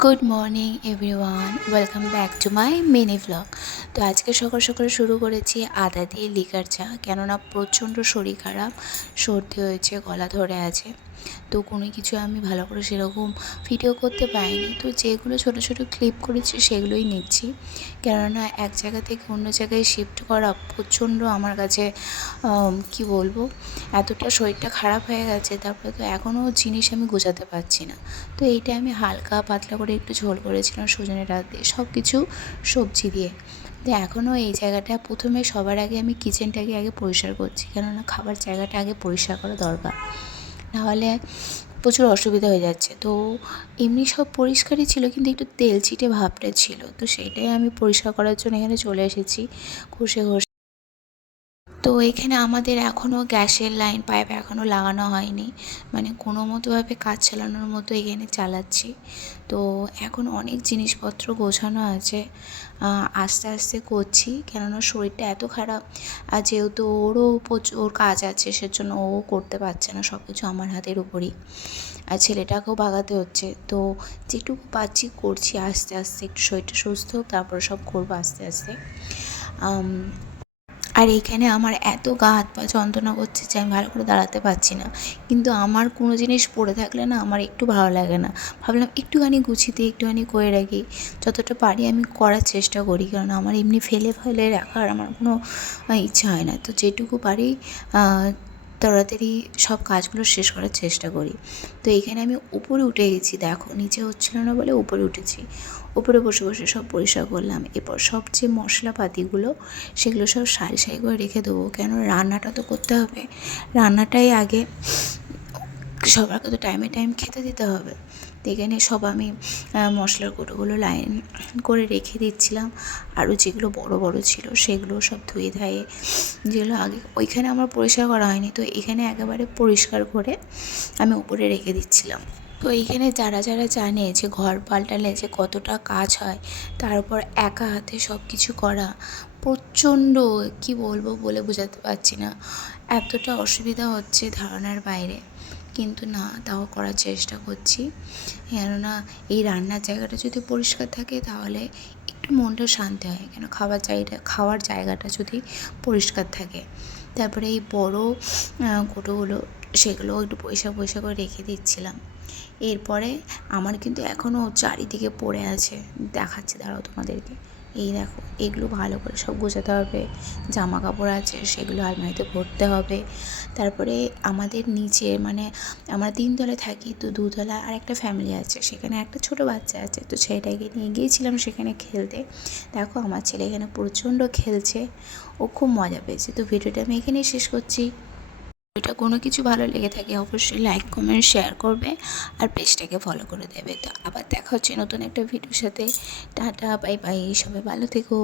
Good morning everyone, welcome back to my mini vlog. তো আজকে সকাল সকাল শুরু করেছি আদা দিয়ে লিকার চা, কেননা প্রচণ্ড শরীর খারাপ, সর্দি হয়েছে, গলা ধরে আছে। তো কোনো কিছু আমি ভালো করে সেরকম ভিডিও করতে পারিনি, তো যেগুলো ছোট ছোট ক্লিপ করেছি সেগুলোই নিচ্ছি। কেননা এক জায়গা থেকে অন্য জায়গায় শিফট করা প্রচণ্ড আমার কাছে কি বলবো, এতটা শরীরটা খারাপ হয়ে গেছে। তারপরে তো এখনও জিনিস আমি গোছাতে পারছি না। তো এইটা আমি হালকা পাতলা করে একটু ঝোল করেছিলাম সজনে ডাল দিয়ে, সব কিছু সবজি দিয়ে। তো এখনও এই জায়গাটা প্রথমে সবার আগে আমি কিচেনটাকে আগে পরিষ্কার করছি, কেননা খাবার জায়গাটা আগে পরিষ্কার করা দরকার, নাহলে প্রচুর অসুবিধা হয়ে যাচ্ছে। তো এমনি সব পরিষ্কারই ছিল, কিন্তু একটু তেল ছিটে ভাবটা ছিল, তো সেইটাই আমি পরিষ্কার করার জন্য এখানে চলে এসেছি ঘষে ঘষে। তো এখানে আমাদের এখনও গ্যাসের লাইন পাইপ এখনও লাগানো হয়নি, মানে কোনো মতোভাবে কাজ চালানোর মতো এখানে চালাচ্ছি। তো এখন অনেক জিনিসপত্র গোছানো আছে, আস্তে আস্তে করছি, কেননা শরীরটা এত খারাপ। আর যেহেতু ওর কাজ আছে, সেজন্য ও করতে পারছে না, সব কিছু আমার হাতের উপরই, আর ছেলেটাকেও বাগাতে হচ্ছে। তো যেটুকু পাচ্ছি করছি আস্তে আস্তে, একটু শরীরটা সুস্থ হোক, তারপরে সব করবো আস্তে আস্তে। আর এইখানে আমার এত গা হাত পা যন্ত্রণা করছে যে আমি ভালো করে দাঁড়াতে পারছি না। কিন্তু আমার কোনো জিনিস পড়ে থাকলে না আমার একটু ভালো লাগে না, ভাবলাম একটুখানি গুছিয়ে দিই, একটুখানি করে রাখি, যতটা পারি আমি করার চেষ্টা করি, কারণ আমার এমনি ফেলে ফেলে রাখার আমার কোনো ইচ্ছা হয় না। তো যেটুকু পারি তাড়াতাড়ি সব কাজগুলো শেষ করার চেষ্টা করি। তো এইখানে আমি উপরে উঠে গেছি, দেখো নিচে হচ্ছিল না বলে উপরে উঠেছি, উপরে বসে বসে সব পরিষ্কার করলাম। এরপর সব যে মশলাপাতিগুলো সেগুলো সব সারি সারি করে রেখে দেবো, কেন রান্নাটা তো করতে হবে, রান্নাটাই আগে, সবাইকে তো টাইমে টাইম খেতে দিতে হবে। তো এখানে সব আমি মশলার গুঁড়োগুলো লাইন করে রেখে দিচ্ছিলাম। আরও যেগুলো বড় বড় ছিল সেগুলো সব ধুয়ে ধায়ে, যেগুলো আগে ওইখানে আমার পরিষ্কার করা হয়নি, তো এখানে একেবারে পরিষ্কার করে আমি উপরে রেখে দিচ্ছিলাম। তো এইখানে যারা যারা জানে যে ঘর পাল্টালে যে কতটা কাজ হয়, তার উপর একা হাতে সব কিছু করা প্রচণ্ড, কি বলবো বলে বোঝাতে পারছি না, এতটা অসুবিধা হচ্ছে ধারণার বাইরে। কিন্তু না, তাও করার চেষ্টা করছি, কেননা এই রান্নার জায়গাটা যদি পরিষ্কার থাকে তাহলে একটু মনটা শান্তি হয়, কেন খাওয়ার জায়গাটা যদি পরিষ্কার থাকে। তারপরে এই বড় কোটোগুলো সেগুলো একটু পরিষ্কার পরিষ্কার করে রেখে দিচ্ছিলাম। এরপরে আমার কিন্তু এখনও চারিদিকে পড়ে আছে, দেখাচ্ছি দাঁড়াও তোমাদেরকে। এই দেখো, এগুলো ভালো করে সব গোছাতে হবে, জামা কাপড় আছে সেগুলো আলমারিতে ভরতে হবে। তারপরে আমাদের নিচে, মানে আমরা 3 তলায় থাকি, তো 2তলা আর একটা ফ্যামিলি আছে, সেখানে একটা ছোটো বাচ্চা আছে, তো ছেলেটাকে নিয়ে গিয়েছিলাম সেখানে খেলতে। দেখো আমার ছেলে এখানে প্রচণ্ড খেলছে, ও খুব মজা পেয়েছে। তো ভিডিওটা আমি এখানেই শেষ করছি। এটা কোনো কিছু ভালো লেগে থাকে অবশ্যই লাইক কমেন্ট শেয়ার করবে, আর পেজটাকে ফলো করে দেবে। তো আবার দেখা হচ্ছে নতুন একটা ভিডিওর সাথে। টাটা, বাই বাই, সবাই ভালো থেকো।